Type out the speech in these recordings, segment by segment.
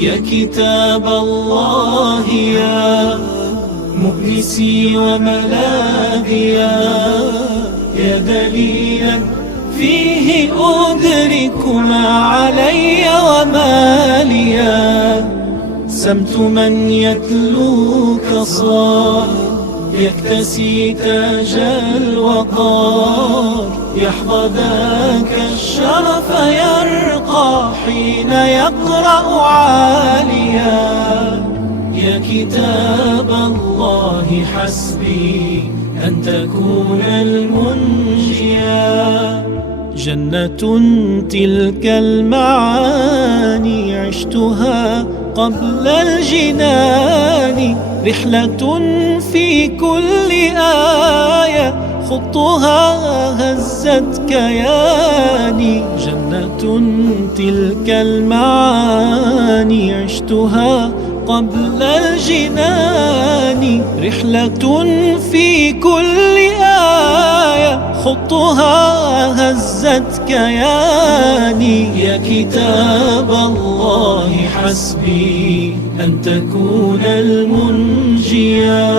يا كتاب الله يا مؤنسي وملاذي يا دليلا فيه أدرك ما علي وما لي. سمت من يتلوك صار يكتسي تاج الوقار، يحظى ذاك الشرف يرقى حين يقرأ عاليا. يا كتاب الله حسبي أن تكون المنجيا. جنة تلك المعاني عشتها قبل الجنان، رحلة في كل آية خطها هزت كياني. جنة تلك المعاني عشتها قبل الجنان، رحلة في كل آية خطها هزت كياني. يا كتاب الله حسبي أن تكون المنجيا.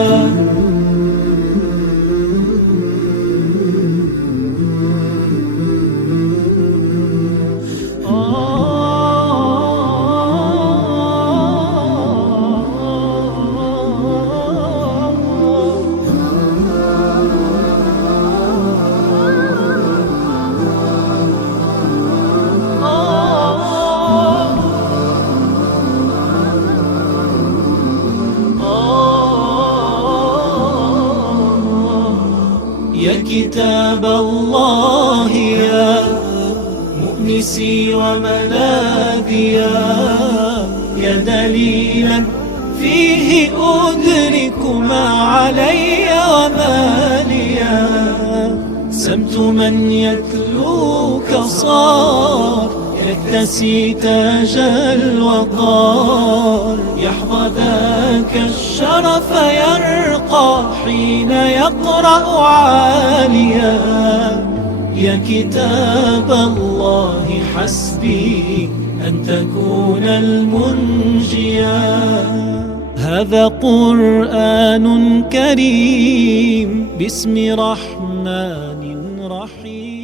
يا كتاب الله يا مؤنسي وملاذي يا دليلا فيه أدرك ما علي وما لي. سمت من يتلوك صار يكتسي تاج الوقار، يحظى ذاك الشرف يرقى حين يقرأ عاليا. يا كتاب الله حسبي أن تكون المنجيا. هذا قرآن كريم باسم رحمن رحيم.